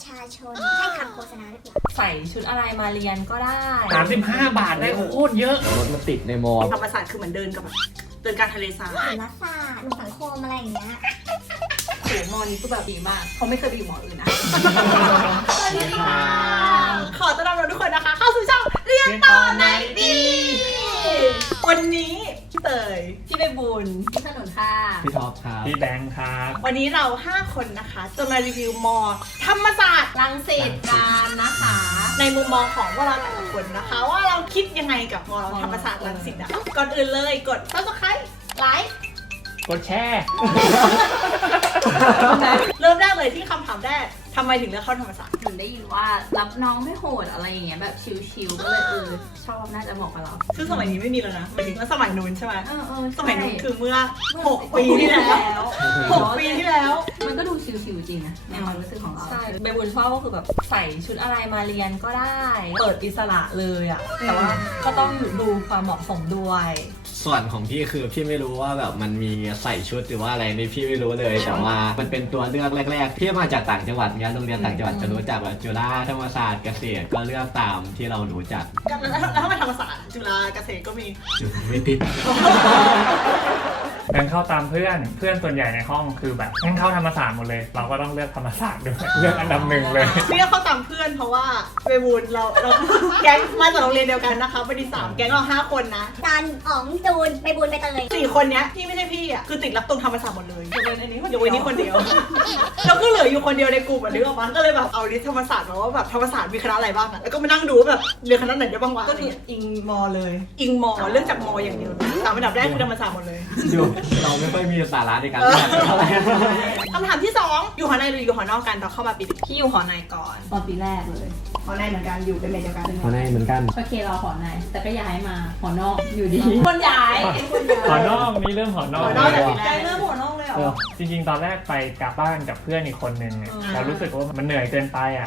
ประชาชนใช่คำโฆษณาหรือเปล่าใส่ชุดอะไรมาเรียนก็ได้สามสิบห้าบาทได้โคตรเยอะ รถมันติดในมอธรรมศาสตร์คือเหมือนเดินกับแบบเดินกลารทะเลทรายศิลปศาสตร์หนุ่มสังคมอะไรอย่างเงี้ยโหมอนี้คือแบบดีมาก เขาไม่เคยไปอยู่หมออื่นนะ สวัสดีค่ะ ขอต้อนรับทุกคนนะคะ เข้าสู่ช่องเรียนต่อในดี วันนี้พี่ เตยที่ไปบุญที่ถนนค่ะ พี่ท็อปครับพี่แบงค์ครับ วันนี้เรา 5 คนนะคะจะมารีวิวมอธรรมศาสตร์รังสิตการนะคะ ในมุมมองของพวกเราแต่ละคนนะคะ ว่าเราคิดยังไงกับมอธรรมศาสตร์รังสิตอะก่อนอื่นเลยกด subscribe ไลค์กดแชร์ เริ่มแรกเลยที่คำถามแรก ทำไมถึงเลือกเข้าธรรมศาสตร์ถึงได้ยินว่ารับน้องไม่โหดอะไรอย่างเงี้ยแบบชิวๆก็เลยเออชอบน่าจะเหมาะกับเราซึ่งสมัยนี้ไม่มีแล้วนะหมายถึงว่าสมัยนู้นใช่ไหม เออเออสมัยนู้นคือเมื่อใช่6ปีที่แล้วหกปีที่แล้ว มันก็ดูชิวๆจริงนะในความรู้สึกของเรา ใช่ใบบุญชอบก็คือแบบใส่ชุดอะไรมาเรียนก็ได้ เปิดอิสระเลยอะแต่ว่าก็ต้องดูความเหมาะสมด้วยส่วนของพี่คือพี่ไม่รู้ว่าแบบมันมีใส่ชุดหรือว่าอะไรนี่พี่ไม่รู้เลยแต่ว่ามันเป็นตัวเลือกแรกๆพี่มาจากต่างจังหวัดเนี้ยโรงเรียนต่างจังหวัดจะรู้จักแบบจุฬาธรรมศาสตร์เกษตรก็เลือกตามที่เรารู้จักแล้วแล้วทำไมธรรมศาสตร์จุฬาเกษตรก็มีไม่ติด แบงค์เข้าตามเพื่อน เพื่อนส่วนใหญ่ในห้องคือแบบแม่งเข้าธรรมศาสตร์หมดเลย เราก็ต้องเลือกธรรมศาสตร์ด้วยเลือกอันดับหนึ่งเลย เรียกเขาตามเพื่อนเพราะว่าเวบูลเราเราแก๊งมาจากโรงเรียนเดียวกันนะคะบดีสามแก๊งเราห้าคนนะจันอ๋องจูนไปบุญไปเตยสี่คนเนี้ยที่ไม่ใช่พี่อะคือติดรับตรงธรรมศาสตร์หมดเลยยกเว้นอันนี้คนเดียยวกเว้นนี่คนเดียวแล้วก็เหลืออยู่คนเดียวในกลุ่มอะนึกออกปะก็เลยแบบเอาลิสต์ธรรมศาสตร์มาว่าแบบธรรมศาสตร์มีคณะอะไรบ้างอะแล้วก็มานั่งดูว่าแบบเรียนคณะไหนได้บ้างวะก็คืออิงมอเลย อิงมอเรื่องจากมออย่างเดียวสามอันดับแรกคือธรรมศาสตร์หมดเลยดูเราไม่ค่อยมีสาระในการเลือกเท่าไหร่คำถามที่สองอยู่หอในหรืออยู่หอนอกกันตอนเข้ามาปีหนึ่งพี่อยู่หอในก่อน ตอนปีแรกเลย หอในเหมือนกันอยู่เป็นเมเดียวกันเพราะในเหมือนกันโอเคเราหอใน แต่ก็ย้ายมาหอนอกอยู่ดี คนย้ายหอนอกนี่เรื่องหอนอกหอนอกแต่ปีแรย้ากยเริ่มหัวนอกเลยเหรเอออจริง ๆ ตอนแรกไปกลับบ้านกับเพื่อนอีกคนนึงเนี่ยอืมเรารู้สึกว่ามันเหนื่อยเกินไปอะ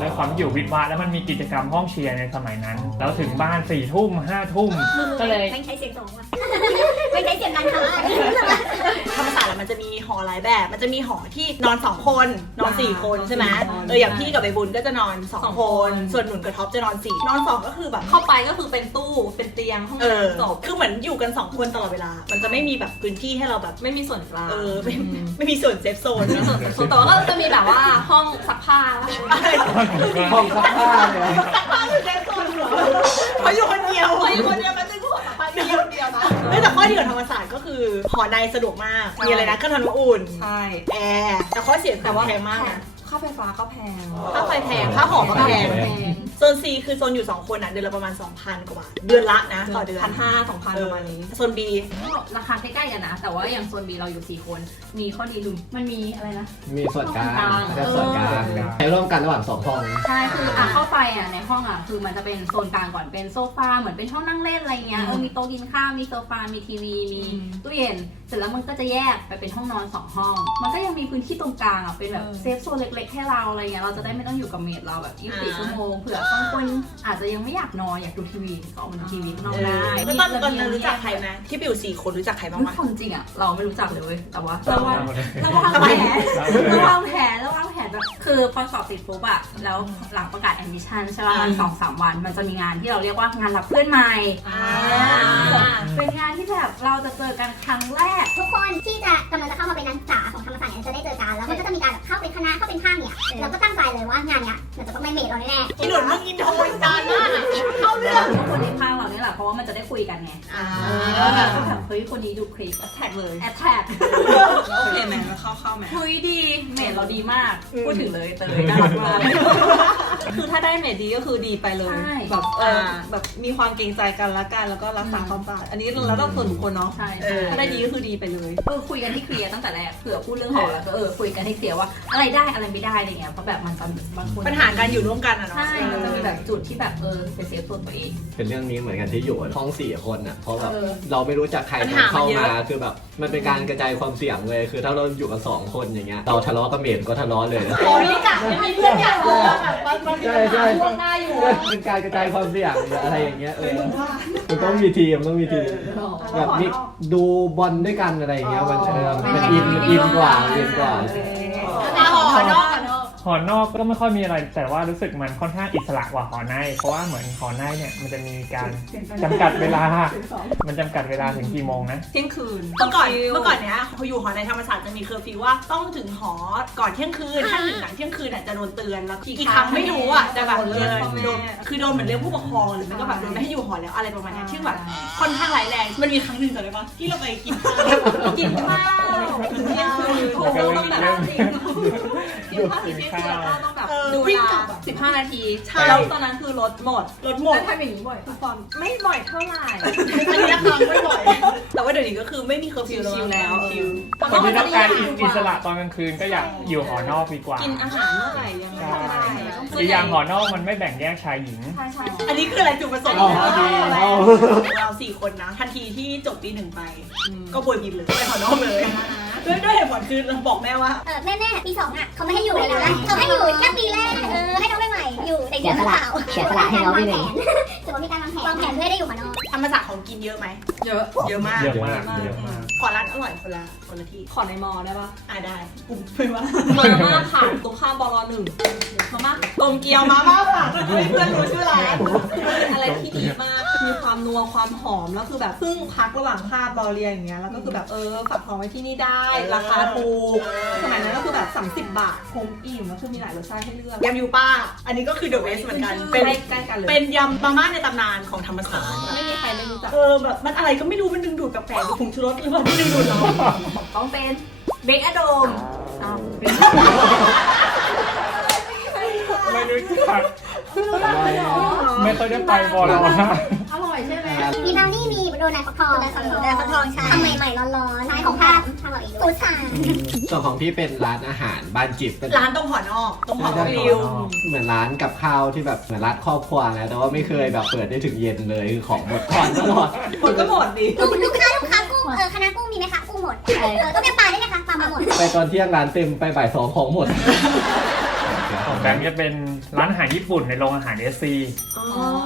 ด้วยความที่อยู่วิทย์วะแล้วมันมีกิจกรรมห้องเชียร์ในสมัยนั้น แล้วถึงบ้านสี่ทุ่มห้าทุ่มก็เลยไม่ใช้เสียงสองว่ะ ไม่ใช้เสียงดังค่ะธรรมศาสตร์อะมันจะมีหอหลายแบบ มันจะมีหอที่นอนสองคนนอนสี่คนใช่ไหมเอออย่างพี่กับใบบุญก็จะนอนสองคน ส่วนหนุนกับท็อปจะนอนสี่นอนสองก็คือแบบ เข้าไปก็คือเป็นตู้เป็นเตียงห้องเออ น้ำจบคือเหมือนอยู่กันสองคนตลอดเวลา มันจะไม่มีแบบพื้นที่ให้เราแบบ ไม่มีส่วนกลางเออ ไม่มไม่มีส่วนเซฟโซนมีส่วนส่วนแต่ว่าก็จะมีแบบว่าห้องซักผ้าห้องซักผ้าเนี่ยป้าอยู่เซฟโซนเหรอเขาอยู่คนเดียวเขาอยู่คนเดียว เดียวนะเฮ้ยแต่ข้อดีของธรรมศาสตร์ก็คือหอในสะดวกมาก มีอะไรนะเครื่องทำน้ำอุ่นใช่แอร์แต่ข้อเสียคืแต่อว่าแพงมากนะค่าไฟฟ้าก็แพง ค่าไฟแพงค่าหอก็แพง แพงโซน C คือโซนอยู่ 2 คนอะเดือนละประมาณ 2,000 กว่าบาทเดือนละนะต่อเดือนพันห้าสองพันประมาณนี้โซน B ราคาใกล้ๆกันนะ แต่ว่าอย่างโซนบีเราอยู่สี่คน มีข้อดีคือมันมีอะไรนะ มีส่วนกลางกลางแล้วก็ส่วนกลางเออใช้ร่วมกันระหว่างสองห้อง ใช่คืออะเข้าไปอะในห้องอะคือมันจะเป็นโซนกลางก่อนเป็นโซฟาเหมือนเป็นห้องนั่งเล่นอะไรเงี้ยเออมีโต๊ะกินข้าวมีโซฟา มีทีวี มีอืมตู้เย็น เสร็จแล้วมันก็จะแยกไปเป็นห้องนอนสองห้อง มันก็ยังมีพื้นที่ตรงกลางอะเป็นแบบเออเซฟโซนเล็กๆให้เราอะไรเงี้ยเราจะได้ไม่ต้องอยู่กับเมดเราแบบอ่า24ชั่วโมงเผื่อบางคนอาจจะยังไม่อยากนอนอยากดูทีวีก็ออกมาดูทีวีข้างนอกได้แล้วตอนตอนนั้นรู้จักใครไหมที่ไปอยู่4คนรู้จักใครบ้างมันวะคนจริงอะเราไม่รู้จักเลยเว้ยแต่ว่าเราเราวาวางงหมดเลยเราวางแผนเราวางแผนเราวางแผนแบบคือพอสอบติดปุ๊บอะแล้วหลังประกาศแอดมิชชั่นใช่ป่ะมันสองสามวันมันจะมีงานที่เราเรียกว่างานรับเพื่อนใหม่อ่าเป็นงานที่แบบเราจะเจอกันครั้งแรก วแบบก็แบบเฮ้ยคนนี้ดูคลิปแท็กเลยแอดแท็กโอเคไหมแล้วเข้าเข้าไหมคุยดีเมทเราดีมาก พูดถึงเลยเตยน่ารักมาก คือถ้าได้เมดดีก็คือดีไปเลยใช่แบบเออแบบมีความเกรงใจกันละกันแล้วก็รักษาความสะอาดอันนี้แล้วก็ส่วนบุคคลเนาะใช่เอใช่อถ้าได้ดีก็คือดีไปเลย เออคุยกันให้เคลียร์ตั้งแต่แรกเผื่อพูดเรื่องหอแล้วก็เออคุยกันให้เคลียร์ว่าอะไรได้อะไรไม่ได้อะไรเงี้ยเพราะแบบมันจะบางคนปัญหาการอยู่ร่วมกันอะเนาะใช่มันจะมีแบบจุดที่แบบเออเป็นเซฟโซนตัวเอง เป็นเรื่องนี้เหมือนกันที่อยู่ห้องสี่คนอะเพราะแบบเออ เราไม่รู้จักใครปัญตอหานเข้ามันเยมาอะคือแบบมันเป็นการกระจายความเสี่ยงเลย คือถ้าเราอยู่กันสองคนอย่างเงี้ยเราทะเลาะกับเมดก็ทะเลาะเลย โอ้ยกะไม่มีเพื่อนอยากรู้ว่าแบบมันมันมีปัญหาช่วงหน้าอยู่เป็นการกระจายความเสี่ยงอะไรอย่างเงี้ยเออมันต้องมีทีมต้องมีทีมแบบนี้ดูบอลด้วยกันอะไรอย่างเงี้ยมันเออมันอินมันอินกว่าอินกว่ามาหอหอนอกกัน หอนอกก็ไม่ค่อยมีอะไร แต่ว่ารู้สึกมันค่อนข้างอิสระกว่าหอใน เพราะว่าเหมือนหอในเนี่ยมันจะมีการจำกัดเวลา มันจำกัดเวลาถึงกี่โมงนะ เที่ยงคืน เมื่อก่อนเมื่อก่อนเนี้ยพออยู่หอในธรรมศาสตร์จะมีเคอร์ฟิวว่าต้องถึงหอก่อนเที่ยงคืนถ้าถึงหลังเที่ยงคืนอะจะโดนเตือนแล้วกี่ครั้งไม่รู้อะจะแบบโดนเรียกโดนพ่อแม่โดนคือโดนเหมือนเรียกผู้ปกครองหรือไม่ก็แบบโดนไม่ให้อยู่หอแล้วอะไรประมาณเนี้ยที่แบบค่อนข้างร้ายแรงมันมีครั้งหนึ่งจำได้ปะที่เราไปกินข้าวกินข้าวถึงเที่ยงคืนโอ้โหต้องแบบกินข้าวถึงเที่ยงคืนแล้วต้องแบบเออดูเววิ่งลากลับแบบสิบห้านาทีใช่ แล้วตอนนั้นคือรถหมดรถหมด แล้วทำอย่างนี้บ่อยปะฟอนไม่บ่อยเท่าไหร่ อันนี้ครั้งไม่บ่อย แต่ว่าเดี๋ยวนี้ก็คือไม่มีเคอร์ฟิวชิลแล้วชิล คนที่ต้องการอิสระตอนกลางคืนก็อยากอยู่หอนอกดีกว่า กินอาหารเมื่อไหร่ยังไงใช่ ก็ได้อีกอย่างหอนอกมันไม่แบ่งแยกชายหญิง ใช่ใช่ อันนี้คืออะไรจุดประสงค์เอาของดีเราเอาเราสี่คนนะ ทันทีที่จบปีหนึ่งไป ก็บวยบินเลยไปหอนอกเลย ด้วยด้วยเหตุผลคือเราบอกแม่ว่า เออแม่แม่ปีสองอะเขาไม่ให้อยู่เลยนะเขาให้อยู่แค่ปีแรกเออให้น้องใหม่ๆอยู่แต่เดี๋ยวเปล่าเสียสละให้น้องพี่หนึ่งถือว่ามีการวางแผนวางแผนเพื่อได้อยู่หอนอกธรรมศาสตร์ของกินเยอะไหมเยอะเยอะมากเยอะมากเยอะมากขอร้านอร่อยคนละคนละที่ขอในมอได้ปะอ่าได้ปุ๊บไม่ว่ามาม่าค่ะตรงข้ามบลหนึ่งมาม่ากลมเกลียวมาม่าค่ะให้เพื่อนรู้ชื่อร้านเป็นอะไรที่ดีมาก มีความนัวความหอมแล้วคือแบบเพิ่งพักระหว่างคาบรอเรียนอย่างเงี้ยแล้วก็คือแบบเออฝากของไว้ที่นี่ได้ ราคาถูกสมัยนั้นก็คือแบบ30 บาทคุ้มอิ่มแล้วคือมีหลายรสชาติให้เลือกยำยูป้า อันนี้ก็คือเดอะเวสเหมือนกันเป็เป็นนใกล้ๆกันเลย เป็นยำมาม่าในตำนานของธรรมศาสตร์ไม่มีใครไม่รู้จักเออแบบมันอะไรก็ไม่รู้มันดึงดูดกับแปลกผงชูรสหรือเปล่าที่ดึงดูดเราต้องเป็นเบคอะโดมไม่รู้จักไม่ค่อยได้ไปบอลนะอร่อย ใช่ไหมมีบราวนี่มีโดนัทฟักทองโดนัทฟักทองใช่ทำใหม่ๆร้อนๆใช่ของภาพภาพเราเองฟูดซ่าส่วนของพี่เป็นร้านอาหารบ้านจิบเป็น ร้านตรงหอนอกตรงหอใช่ฟิวเหมือนร้านกับข้าวที่แบบเหมือนร้านครอบครัวนะแต่ว่าไม่เคยแบบเปิดได้ถึงเย็นเลยคือของหมดก่อนตลอดคนก็หมดดิลูกลูกค้าลูกค้ากุ้งเออคณะกุ้งมีไหมคะกุ้งหมดเออต้มยำปลาได้ไหมคะปลามาหมดไปตอนเที่ยงร้านเต็มไปบ่ายสองของหมด ของแบงค์จะเป็นร้านอาหารญี่ปุ่นในโรงอาหารเอสซี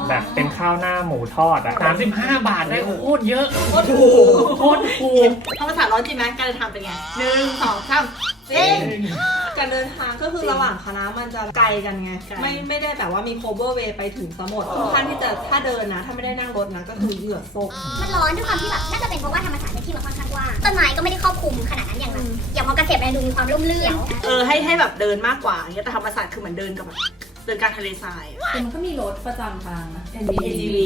แบบเป็นข้าวหน้าหมูทอดอะ35 บาทได้โคตรเยอะโคตรถูกโคตรถูกธรรมศาสตร์ร้อนจริงไหมการเดินทางเป็นไงหนึ่งสองสามจริง การเดินทางก็คือระหว่างคณะมันจะไกลกันไง ไกล ไม่ไม่ได้แบบว่ามี cover way ไปถึงสมดค่อนข้างที่จะถ้าเดินนะ ถ้าไม่ได้นั่งรถนะ ก็คือเหงื่อโซก มันร้อนด้วยความที่แบบน่าจะเป็นเพราะว่าธรรมศาสตร์เป็นที่มันค่อนข้างกว้างต้นไม้ก็ไม่ได้ครอบคลุมขนาดนั้นอย่างแบบอย่างมอเกษตรมันดูมีความร่มรื่นเออให้ให้แบบเดินมากกว่าอย่างเงี้ยแต่ธรรมศาสตร์คือเหมือนเดินกับแบบเดินกลารทะเลทรายอะคือมันก็มีรถประจำทางนะ NGV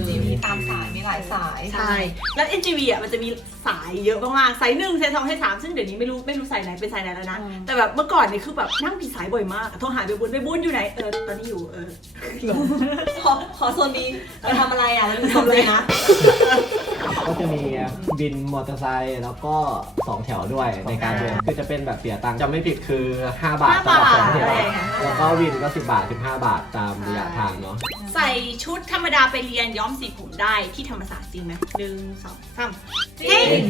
NGV ตามสายมี หลายสาย ใช่ แล้ว NGV อะมันจะมีสายเยอะมากๆสายหนึ่งสายสองสายสามซึ่งเดี๋ยวนี้ไม่รู้ไม่รู้สายไหนเป็นสายไหนแล้วนะแต่แบบเมื่อก่อนนี่คือแบบนั่งผิดสายบ่อยมากโทรหาไปบุญไปบุญอยู่ไหนเออตอนนี้อยู่เออ ขอขอโซนนี้ไปทำอะไรอะแล้วดูทำอะไรนะ ก็จะมีบินมอเตอร์ไซค์แล้วก็สองแถวด้วยในการเดินคือจะเป็นแบบเสียตังค์จำไม่ผิดคือ 5 บาทห้าสำหรับบาทสองแถวอะไรอย่างเงี้ย แล้วก็วินก็ 10 บาท 15 บาทตามระยะทางเนาะใส่ชุดธรรมดาไปเรียนย้อมสีผมได้ที่ธรรมศาสตร์จริงไหมหนึ่งสองสามจริง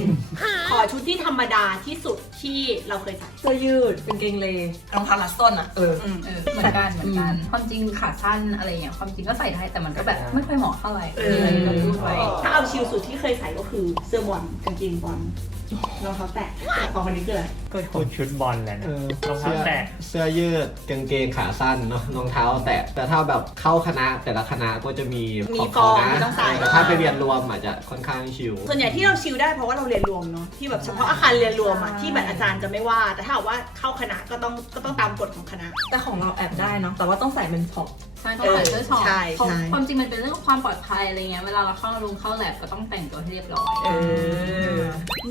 ขอชุดที่ธรรมดาที่สุดที่เราเคยใส่ เสื้อยืดเป็นเกงเลรองเท้าลัดส้นอะ เออ อืม เออ เหมือนกัน เหมือนกัน ความจริงขาสั้นอะไรอย่างเงี้ยความจริงก็ใส่ได้แต่มันก็แบบไม่ค่อยเหมาะเท่าไหร่เออเลยเราพูดไว้ถ้าเอาชิลสุดที่เคยใส่ก็คือเสื้อบอลกางเกงบอลรองเท้าแตะแต่ของคนนี้คืออะไรก็คนชุดบอลแหละเอนะอรองเท้าเสื้อแตะเสื้อยืดกางเกงขาสั้นเนาะรองเท้าแตะแต่ถ้าแบบเข้าคณะแต่ละคณะก็จะมีมีของฟอร์มเขานะที่ต้องใส่ แต่ถ้าไปเรียนรวมอาจจะค่อนข้างชิล ส่วนใหญ่ที่เราชิลได้เพราะว่าเราเรียนรวมเนาะที่แบบเฉพาะอาคารเรียนรวมอะที่แบบอาจารย์จะไม่ว่า แต่ถ้าหากว่าเข้าคณะก็ต้องก็ต้องตามกฎของคณะ แต่ของเราแอบได้เนาะแต่ว่าต้องใส่เป็นท็อป ใช่ต้องใส่เสื้อช็อปใช่เพราะใช่ ความจริงมันเป็นเรื่องความปลอดภัยอะไรเงี้ย เวลาเราเข้าโรงเข้าแลบก็ต้องแต่งตัวให้เรียบร้อย เออ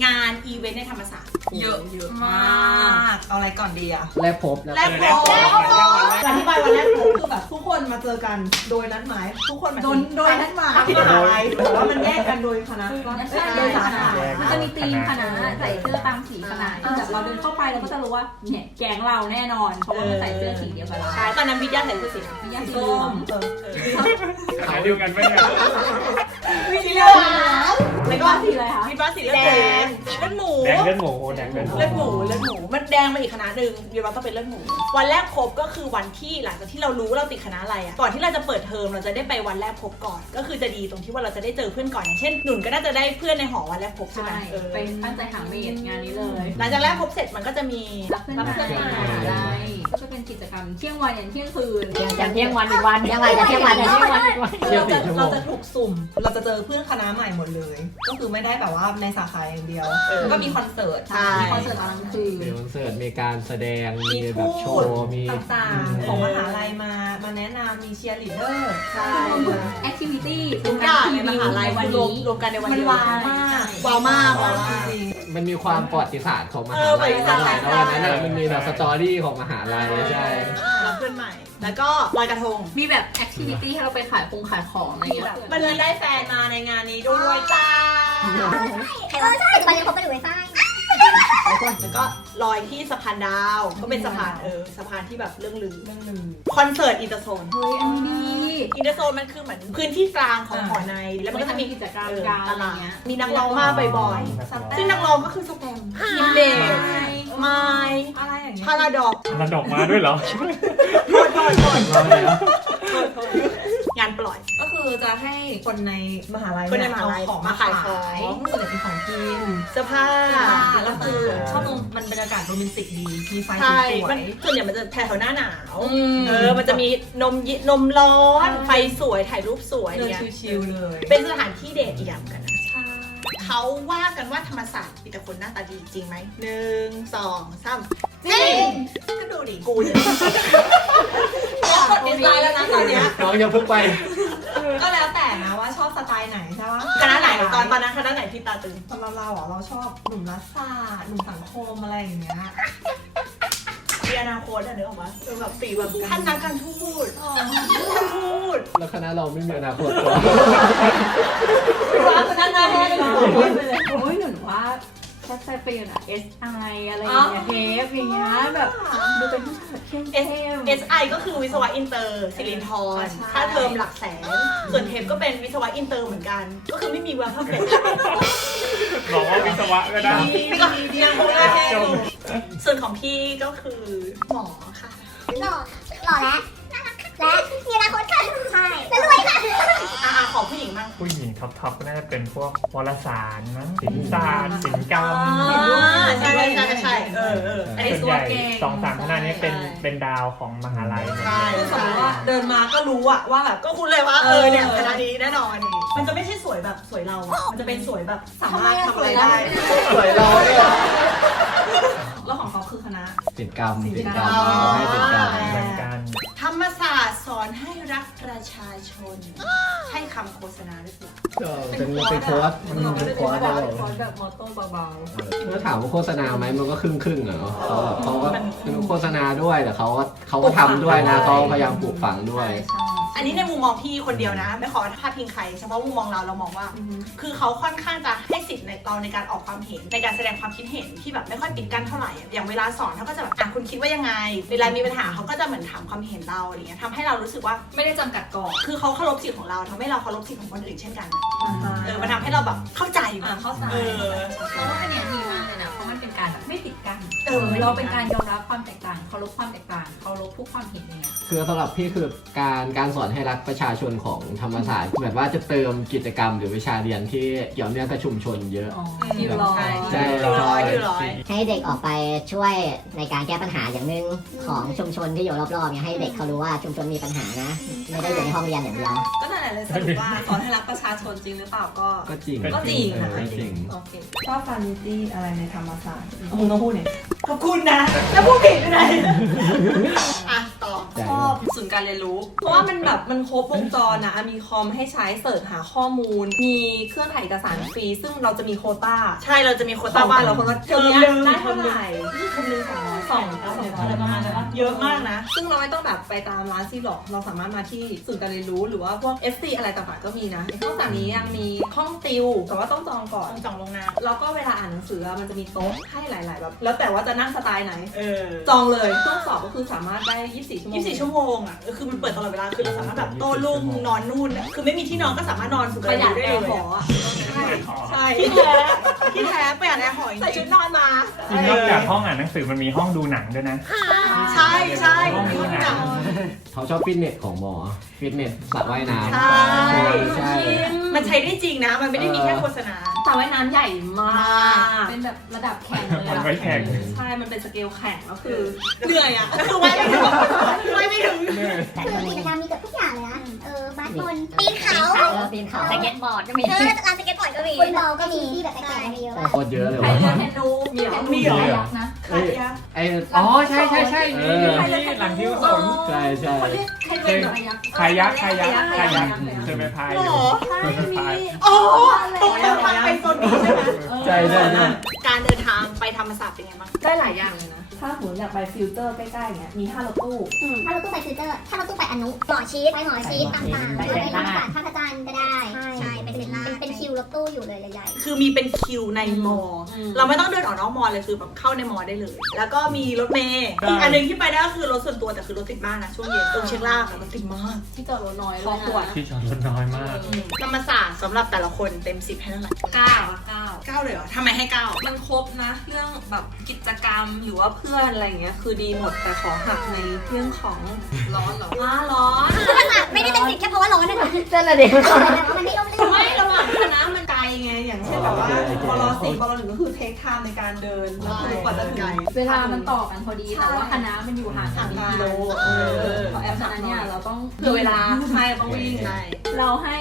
งานอีเวนต์ในธรรมศาสตร์ เยอะเยอะมาก เอาอะไรก่อนดีอะแลกพบแล้วแรกแรกพพบบอธิบายวันแรกพบคือแบบทุกคนมาเจอกันโดยนัดหมาย ทุกคนหมายโดถึนงโดยนัดหมายที่มหาลัยแต่ว่ามันแยกกันโดยคณะใช่โดยสาขามันจะมีธีมคณะใส่เสื้อตามสีคณะที่แบบเราเดินเข้าไปเราก็จะรู้ว่าเนี่ยแก๊งเราแน่นอนเพราะว่ามันใส่เสื้อสีเดียวกับเราใช่ตอนนั้นวิทยาใส่เสื้อสีไม่ยากสีส้เหลือมงเออขายเดียวกันไหมเนี่ยสีเหลื องแล้วก็สีอะไรคะวิทยาสีเลือดแดงเลือดหมู แดงเลือดหมูแดงเลือดหมู เลือดหมูเลือดหมูมันแดงมาอีกคณะหนึ่งเดี๋ยวเราต้องเป็นเลือดหมู วันแรกพบก็คือวันที่หลังจากที่เรารู้ว่าเราติดคณะอะไรอะก่อนที่เราจะเปิดเทอมเราจะได้ไปวันแรกพบก่อน ก็คือจะดีตรงที่ว่าเราจะได้เจอเพื่อนก่อนอย่างเช่นหนุนก็น่าจะได้เพื่อนในหอวันแรกพบใช่ไหมใช่เออเป็นตั้งใจหาเมดงานนี้เลยหลังจากแรกพบเสร็จมันก็จะมีรับเพื่อนมาได้ก็จะเป็น กิจกรรมวันเที่ยงวันยันเที่ยงคืน ยันเที่ยงวันอีกวันเที่ยงวันจะเที่ยงวันจะเที่ยงวันเที่ยวเราสี่จะชั่วโมเราง จะถูกสุ่ม เราจะเจอเพื่อนคณะใหม่หมดเลย ก็คือไม่ได้แบบว่าในสาขาอย่างเดียวแล้วก็มีคอนเสิร์ตใช่ มีคอนเสิร์ตตอนกลางคืน มีคอนเสิร์ตมีการแสดง มีมีแบบโชพูดว์ มี ต่างๆ ของมหาลัยมา มาแนะนำมีเชียร์ลีดเดอร์ใช่แอคทิวิตี้ทุกอย่างในมหาลัยวันรวมนี้รวมกันในวันมันเดียวว้าวมาก ว้าวมากว้าว้าววมาก จริง มันมีความประวัติศาสตร์ของมหาเออลัยประวัติศาสตร์แล้ววันนั้นน่ะมันมีแบบสตอรี่ของมหาลัยใช่ รับเพื่อนใหม่ แล้วก็ลอยกระทง มีแบบแอคทิวิตี้ให้เราไปขายคงขายของอะไรเงี้ยๆมันเลยได้แฟนมาในงานนี้ด้วยจ้าใครว่าใช่ปัจจุบันยังคบกันอยู่ไหม ฝ้ายแล้วก็ลอยที่สะพานดาว ก็เป็นสะพานเออสะพานที่แบบเรื่องลือเรื่องหนึ่ง คอนเสิร์ตอินเตอร์โซน เฮ้ย อันนี้ดี อินเตอร์โซนมันคือเหมือนพื้นที่กลางของอ่า หอใน แล้วมันก็จะมีกิจกรรมเออการตอะไรลาดเงี้ย มีนักร้องมาบ่อยสแตๆมซึ่งนักร้องก็คือสแตมป์ยิมเดชไมล์อะไรอย่างเงี้ยพาราดอกระดกมาด้วยเหรอ โทษโทษโทษโทษโทษงานปล่อย ก็คือจะให้คนในมหาลัยคนในมหาลัยเอของมาขายของ ส่วนใหญ่เป็นของกินเสื้อผ้าแล้วคือชอบตรงมันบรรยากาศโรแมนติกดีมีไฟสใช่วมันย ส่วนใหญ่มันจะแถวๆหน้าหนาวๆอืม เออมันจะมีนมยินมร้อน ไฟสวยถ่ายรูปสวยเดินเนี่ยชิวๆเลย เป็นสถานที่เดทอีกอย่างกันนะใช่ เขาว่ากันว่าธรรมศาสตร์มีแต่คนหน้าตาดีจริงไหมหนึ่งสองสามจริงก็ดูดิกูเนี่ยกดดีไซน์แล้วนะตอนเนี้ยน้องอย่าเพิ่งไป ก็แล้วแต่นะว่าชอบสไตล์ไหนใช่ปะคณะไหนตอนตอนนั้นคณะไหนที่ตาตึงสำหรับเราอะเราชอบหนุ่มรัฐศาสตร์หนุ่มสังคมอะไรอย่างเงี้ยมีอนาคตอะนึกออกปะเออแบบปีแบบท่านนักการทูตท่านทูตแล้ว คณะเราไม่มีอนาคตตัวรักคนนั้นนะแน่เลยโอ้ยหนูว่าแค่ใส่ไปอยู่นะ S I อะไรอย่างเงี้ยเทปอย่างเงี้ยแบบดูเป็นผู้ชายเข้ม S เข้ม SI ก็คือวิศวะอินเตอร์สิรินทรค่าเทอมหลักแสน ส่วนเทปก็เป็นวิศวะอินเตอร์เหมือนกัน ก็คือไม่มีว่าเขาเป็นบอกว่าวิศวะก็ได้พี่ก็ยังคงได้แค่อยู่ส่วนของพี่ก็คือหมอค่ะหล่อหล่อและน่ารักค่ะ และมีอนาคตค่ะใช่และรวยค่ะอ่าของผู้หญิงบ้างผู้หญิงท็อปท็อปก็น่าจะเป็นพวกวารสารมั้งศิลปศาสตร์ศิลปกรรมเห็นด้วยใช่ใช่ใช่ใช่เออเอออันนี้ส่วนใหญ่สองสามคณะนี้เป็นเป็นดาวของมหาลัยหมดเลยใช่คือสมมติว่าเดินมาก็รู้อะว่าแบบก็คุณเลยว่าเออเนี่ยเออคณะนี้แน่นอน มันจะไม่ใช่สวยแบบสวยเราอะมันจะเป็นสวยแบบสามารถทำทำไมอะไรอะได้สวยเราเนี่ยแล้วของเขาคือคณะศิลปกรรมศิลปศิลปกกรรรรมมให้ศิลปกรรมเหมือนกันธรรมศาสตร์ส อนให้รักประชาชน ให้คำโฆษณาหรือเปล่าก็เป็นเป็นโค้ดมันเป็นโค้ดแบเราบคอร์สแบบมอโต้เบาเมื่อถามว่าโฆษณาไหมมันก็ครึ่งครึ่งๆอะเนาะเขาแบบเขาก็คือโฆษณาด้วยแต่เขาก็เขาก็ทำด้วยนะเขาพยายามปลูกฝังด้วย ใช่ อันนี้ในมุมมองพี่คนเดียวนะ ไม่ขอพาดพิงใครเฉพาะมุมมองเราเรามองว่า คือเขาค่อนข้างจะให้สิทธิ์ในเราในการออกความเห็นในการแสดงความคิดเห็นที่แบบไม่ค่อยปิดกั้นเท่าไหร่อะอย่างเวลาสอนเขาก็จะแบบอะคุณคิดว่ายังไง เวลามีปัญหาเขาก็จะเหมือนถามความเห็นเราอะไรเงี้ยทำให้เรารู้สึกว่าไม่ได้จำกัดกรอบคือเขาเคารพสิทธิ์ของเราทำให้เราเคารพสิทธิ์ของคนอื่นเช่นกัน เออมันทำให้เราแบบเข้าใจอ่าเข้าใจเออๆเราว่าอันเนี้ยดีมากเลยนะเพราะ มันเป็นการแบบไม่ติดกันเออไม่ติดกันเราเป็นการยอมรับความแตกต่างเคารพความแตกต่างเคารพทุกความเห็นอย่างเงี้ยคือสำหรับพี่คือการการสอนให้รักประชาชนของธรรมศาสตร์แบบว่าจะเติมกิจกรรมหรือวิชาเรียนที่เกี่ยวเนื่องกับชุมชนเยอะ อ๋อคิวรอ ใช่ดูร้อยดูร้อย ให้เด็กออกไปช่วยในการแก้ปัญหาอย่างหนึ่งของชุมชนที่อยู่รอบๆเนี่ยให้เด็กเขารู้ว่าชุมชนมีปัญหานะ ไม่ได้อยู่ในห้องเรียนอย่างเดียว ก็นั่นแหละเลยสรุปว่าสอนให้รักประชาชนจริงหรือเปล่าก็ ก็จริงก็จริงเออก็จริง โอเค ชอบฟานิตี้อะไรในธรรมศาสตร์มึงต้องพูดเนี่ยขอบคุณนะ แล้วพูดผิดด้วยนะอะต่อชอบศูนย์การเรียนรู้ เพราะว่ามันแบบมันครบวงจรนะมีคอมให้ใช้เสิร์ชหาข้อมูล มีเครื่องถ่ายเอกสารฟรี ซึ่งเราจะมีโควต้าใช่เราจะมีโควต่ต้าอบ้าบ้านนเราเราคคนนละละเทเทออมมหเนี้ยนึ่งได้เท่าไหร่เทอมหนึงสองร้อย สองสองอะไรประมาณนั้นปะเยอะมากนะ ซึ่งเราไม่ต้องแบบไปตามร้านซีหรอก เราสามารถมาที่ศูนย์การเรียนรู้หรือว่าพวก FC อะไรต่างๆก็มีนะนอกจากนี้ยังมีห้องติว แต่ว่าต้องจองก่อน ต้องจองลวงหน้าแล้วก็เวลาอ่านหนังสืออะมันจะมีโต๊ะให้หลาย ๆ แบบ แล้วแต่ว่าจะนั่งสไตล์ไหน เออจองเลยเครื่องสอบก็คือสามารถได้ 24 ชั่วโมง 24 ชั่วโมงอะเออคือมันเปิดตลอดเวลา คือเราสามารถแบบโต้รุ่งนอนนู่นอะคือไม่มีที่นอนก็สามารถนอนสุดประหยัดได้แอเลยร์หออะอะ ใช่ใช่ที่แท้ที่แท้ประหยัดแอร์หอยใส่ชุดนอนมา จริงนอกจากห้องอ่านหนังสือมันมีห้องดูหนังด้วยนะ ใช่ใช่ห้องดูดูหนัหนังงเขาชอบฟิตเนสของหมอ ฟิตเนสสระว่ายน้ำใช่ ใช่ มันใช้ได้จริงนะ มันไม่ได้มีแค่โฆษณา สระว่ายน้ำใหญ่มาก เป็นแบบระดับแข่งเลยมันอะไว้แข่งใช่ มันเป็นสเกลแข่งก็คือเหนื่อยอะก็คือว่าอย่างที่บอกแต่คือก็มีกิจกรรมมีเกือบทุกอย่างเลยนะ เออ บาสบอลปีนเขาเออปีนเขาสเก็ตบอร์ดก็มีเออลานสเก็ตบอร์ดก็มีฟุตบอลก็มีที่แบบแปลกๆมีเยอะโคตรเยอะเลยใครว่ะ เล่นเทนดูมีเหรอมีเหรอยักษ์นะใครอะ ไอ้อ๋อใช่ใช่ใช่นี่เออนี่หลังที่สนใช่ใช่คนที่ใครเล่นเหรอยักษ์คายักคายักคายักเคยไปพายอยู่หรอเคยไปพายอ๋อตรงนั้นมันเป็นโซนนี้ใช่ไหมใช่ใช่ใช่ การเดินทางไปธรรมศาสตร์เป็นไงบ้าง ได้หลายอย่างเลยนะ ถ้าสมมติอยากไปฟิลเตอร์ใกล้ๆเนี้ยมีท่ารถตู้ ถ้าเราตู้ไปฟิวเจอร์ ถ้าเราตู้ไปอนุหมอชีสไปหมอชีสต่างๆหรือไปธรรมศาสตร์ท่าพระจันทร์ก็ได้ ใช่เป็นเป็นเป็นคิวรถตู้อยู่เลยใหญ่คือมีเป็นคิวในมอ เราไม่ต้องเดินออกนอกมอเลยคือแบบเข้าในมอได้เลย แล้วก็มีรถเมย์อีกอันหนึงที่ไปได้ก็คือรถส่วนตัวแต่คือรถติดมากนะช่วงเย็นตรงเชียงรากอะรถติดมาก ที่จอดรถน้อยคอขวดที่จอดรถน้อยมากธรรมศาสตร์สำหรับแต่ละคนเต็มสิบให้เท่าไหร่เก้าอะ เก้าเก้าเลยเหรอทำไมให้เก้ามันครบนะ เรื่องแบบกิจกรรมหรือว่าเพื่อนอะไรเงี้ยคือดีหมดแต่ขอหักในเรื่องของร้อนเหรอว้าร้อนๆคือมันอะไม่ได้เป็นสิทธิ์แค่เพราะว่าร้อนนะนั่นแหละดิแต่ว่ามันไม่ร่มรื่นไม่ระหว่างคณะมันไกลไงอย่างเช่นแบบว่าปลสี่ปลหนึ่งก็คือเทคไทม์ในการเดินแล้วคือกว่าจะถึงเวลามันต่อกันพอดีแต่ว่าคณะมันอยู่ห่างกันเป็นกิโลเออเพราะแอปนั้นเนี่ยเราต้องเผื่อเวลาใช่ต้องวิ่งใช่เราให้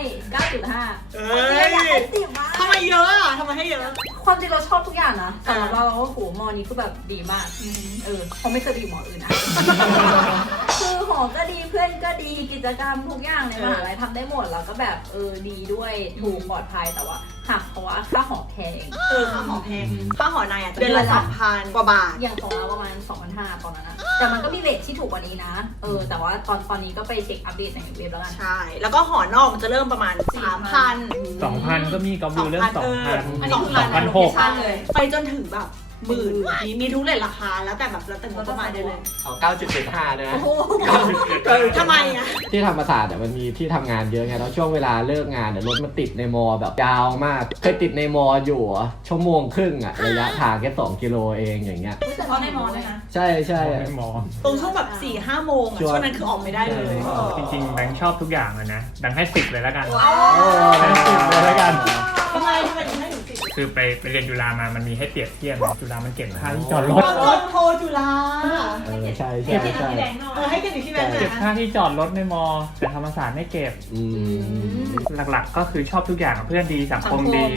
9.5เอ้ยทำไมเยอะอะทำ ไมให้เยอะ ความจริงเราชอบทุกอย่างนะสำหรับเราเราก็โหมอนี้คือแบบดีมาก เออเขาไม่เคยไปอยู่หมออื่นนะคือ หอก็ดีเพื่อนก็ดีกิจกรรมทุกอย่างในมหาลัยทำได้หมดแล้วก็แบบเออดีด้วยถูกปลอดภัยแต่ว่าหักเพราะว่าค่าหอแพง เออค่าหอแพงค่าหอในอะเดือนละสองพันกว่าบาท อย่างของเราประมาณ2,500ตอนนั้นนะแต่มันก็มีเรทที่ถูกกว่านี้นะ เออ แต่ว่าตอนตอนนี้ก็ไปเช็คอัปเดตในเว็บแล้วกัน ใช่ แล้วก็หอนอกมันจะเริ่มประมาณ3,000สองพันก็มีกอบูเรื่องสองพันอันนี้สองคือร้านพันหกใช่เลยไปจนถึงแบบ หมื่นมีมีทุกเลทราคาแล้วแต่แบบแล้วแต่งบประมาณได้เลย เอา9.75ด้วยนะทำไมอะ ที่ธรรมศาสตร์อะมันมีที่ทำงานเยอะไงแล้วช่วงเวลาเลิกงานเนี่ยรถมันติดในมอแบบยาวมากเคยติดในมออยู่อะชั่วโมงครึ่งอะระยะทางแค่2กิโลเองอย่างเงี้ยเฉพาะในมอด้วยนะ ใช่ใช่ไม่มอง ตรงช่วงแบบ4ี่ห้าโมงอะช่วงช่วงนั้นคือออกไม่ได้เลย จริงๆแบงค์ชอบทุกอย่างเลยนะแบงค์ให้สิบเลยแล้วกัน โอ้ยติดเลยแล้วกัน ทำไมทำไมถึงให้ถึงสิบ คือไปไปเรียนจุฬามามันมีให้เปรียบเทียบจุฬามันเก็บค่าที่จอดรถตอนโทรจุฬาเออใช่ใช่ใช่ เออให้กันอยู่ที่แบงค์เก็บนะค่าที่จอดรถในมอแต่ธรรมศาสตร์ไม่เก็บ อืมหลักๆ ก็คือชอบทุกอย่างเพื่อนดีสังคมดี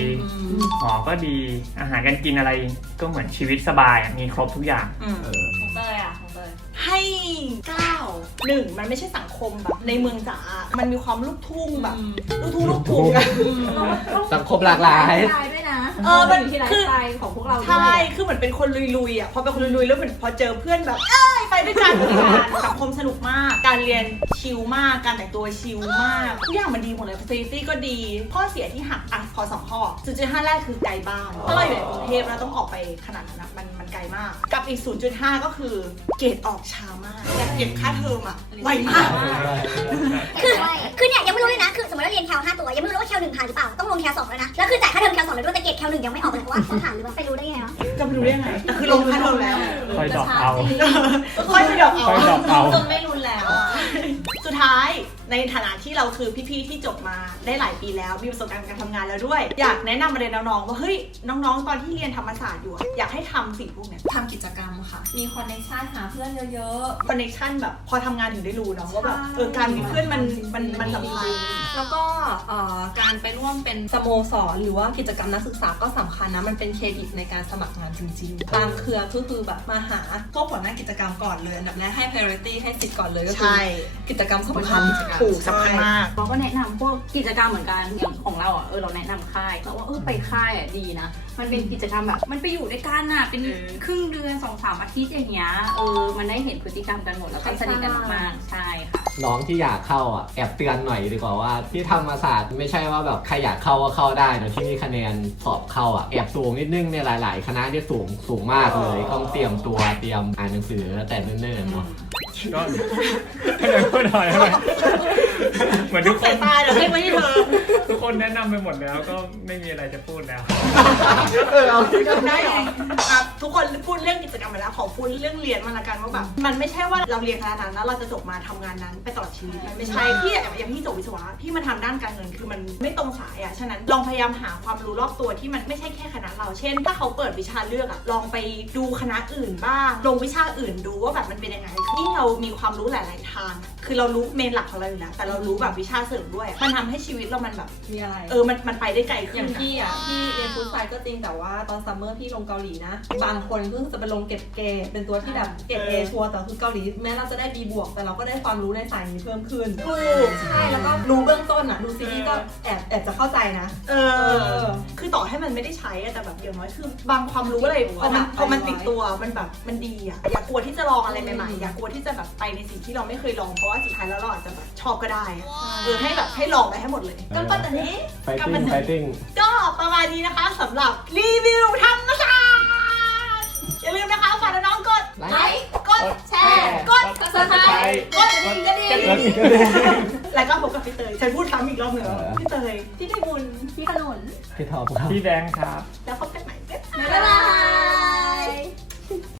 หอก็ดีอาหารการกินอะไรก็เหมือนชีวิตสบายอะมีครบทุกอย่างอืมเออ ของเตยอะของเตย ให้เก้าหนึ่งมันไม่ใช่สังคมแบบในเมืองจ๋ามันมีความลูกทุ่งแบบลูกทุ่งลูกทุ่งอะ สังคมหลากหลายไลฟ์ด้วยนะเออมัน ยู่ที่ไลคือฟ์สไตล์ของพวกเราด้วย ใช่ คือเหมือนเป็นคนลุยๆอะ พอเป็นคนลุยๆ แล้วเหมือนพอเจอเพื่อนแบบ เอ้ย ไปด้วยกันสังคมสนุกมาก การเรียนชิลมาก การแต่งตัวชิลมาก ทุกอย่างมันดีหมดเลย facility ก็ดี ข้อเสียที่หักอะพอสองข้อจุดจุดห้าแรกคือไกลบ้านถ้าเราอยู่ในกรุงเทพแล้วต้องออกไปขนาดนั้นอะมันมันไกลมาก กับอีก 0.5 ก็คือเกรดออกช้ามากแต่เก็บค่าเทอมอะไวมาก คือคือเนี่ยยังไม่รู้เลยนะ คือสมมติเราเรียนแคลห้าตัว ยังไม่รู้ว่าแคลหนึ่งผ่านหรือเปล่า ต้องลงแคลสองแล้วนะ แล้วคือจ่ายค่าเทอมแคลสองเลยด้วยแต่เกรดแคลหนึ่งยังไม่ออกเลยว่าเขาผ่านหรือเปล่าไปรู้ได้ไงวะจะไปรู้ได้ไงแต่คือลงค่าเทอมแล้ว อยดอกเอา ค่อยไปดอกเอา ค่อยดอกเอา จนไม่รุ ในฐานะที่เราคือพี่ๆที่จบมาได้หลายปีแล้ว มีประสบการณ์การทำงานแล้วด้วย อยากแนะนำมาเลยน้องๆว่าเฮ้ยน้องๆ ตอนที่เรียนธรรมศาสตร์อยู่อะอยากให้ทำสิ่งพวกเนี้ยทำกิจกรรมค่ะ มีคอนเนคชั่นหาเพื่อนเยอะคอนเนคชั่นแบบพอทำงานถึงได้รู้เนาะว่าแบบเออการมีเพื่อนมันมันมันสำคัญๆแล้วก็เอ่อการไปร่วมเป็นสโมสรหรือว่ากิจกรรมนักศึกษาก็สำคัญนะมันเป็นเครดิตในการสมัครงานจริงๆบางเครือก็คือแบบมาหาพวกหัวหน้ากิจกรรมก่อนเลยอันดับแรกให้ priority ให้สิทธิ์ก่อนเลยก็คือใช่กิจกรรมสำคัญถูกสำคัญมากเราก็แนะนำพวกกิจกรรมเหมือนกันอย่างของเราอะเออเราแนะนำค่ายเราว่าเออไปค่ายอะดีนะ มันเป็นกิจกรรมแบบ มันไปอยู่ด้วยกันอะเป็นเออครึ่งเดือนสองสามอาทิตย์อย่างเงี้ยเออมันได้เห็นพฤติกรรมกันหมดแล้วก็สนิทกันมากๆใช่ค่ะ น้องที่อยากเข้าอะแอบเตือนหน่อยดีกว่าว่า ที่ธรรมศาสตร์ไม่ใช่ว่าแบบใครอยากเข้าก็เข้าได้นะที่มีคะแนนสอบเข้าอะแอบสูงนิดนึงในหลาย ๆ คณะที่สูงสูงมากเลย ต้องเตรียมตัวเตรียมอ่านหนังสือแต่เนิ่นๆเนาะ ก็ให้เลยพูดหน่อยให้เลยเหมือนทุกคสายนตาเดี๋ยวให้ไว้ที่เธอทุกคนแนะนำไปหมดแล้วก็ไม่มีอะไรจะพูดแล้ว เออเอาที่ได้เหรออะทุกคนพูดเรื่องกิจกรรมไปแล้วขอพูดเรื่องเรียนมาละกันว่าแบบมันไม่ใช่ว่าเราเรียนคณะนั้นแล้วเราจะจบมาทำงานนั้นไปตลอดชีวิตมันไม่ใช่พี่อย่างอย่างพี่จบวิศวะพี่มาทำด้านการเงินคือมันไม่ตรงสายอะฉะนั้นลองพยายามหาความรู้รอบตัวที่มันไม่ใช่แค่คณะเราเช่น ถ้าเขาเปิดวิชาเลือกอะลองไปดูคณะอื่นบ้างลงวิชาอื่นดูว่าแบบมันเป็นยังไงยิ่งเรามีความรู้หลาย ๆ ทางอะ คือเรารู้เมนหลักของเราอยู่แล้วแต่เรารู้แบบวิชาเสริมด้วย มันทำให้ชีวิตเรามันแบบ มีอะไร เออมันมันไปได้ไกลอขึ้ย่านงอะพี่อะพี่เรียนฟู้ดไซด์ก็จริงแต่ว่าตอนซัมเมอร์พี่ลงเกาหลีนะ บางคนก็จะไปลงเกรดเกรดเป็นตัวที่แบบเกรดเอชัวร์แต่คือเกาหลีแม้เราจะได้ B บวกแต่เราก็ได้ความรู้ในสายนี้เพิ่มขึ้นถูกใช่แล้วก็รู้เบื้องต้นอะดูซีรีส์ก็แอบแอบจะเข้าใจนะ เอเออ อ คือต่อให้มันไม่ได้ใช้อะแต่แบบอย่างน้อยคือบางความรู้อะไรพอมันพอมันติดตัวมันแบบมันดีอะอย่ากลัวที่จะลองอะไรใหม่ๆอย่ากลัวที่จะแบบไปในสิ่งที่เราไม่เคยลองเพราะว่าว่าสุดท้ายแล้วเราอาจจะแบบชอบก็ได้เออให้แบบให้ลองไปให้หมดเลยกันปัตตานนี้กัติ้นไฟติ้ง ก็ประมาณนี้นะคะสำหรับรีวิวธรรมศาสตร์อย่าลืมนะคะฝากน้องกดไลค์ กดแชร์ กด subscribe กดกดิ่กรดิ่แล้วก็พบกับพี่เตยฉันพูดซ้ำอีกรอบหนึ่งพี่เตยพี่ไพบุญพี่ขนุนพี่ทอมครับ พี่แดงครับ แล้วพบกันใหม่บ๊ายบาย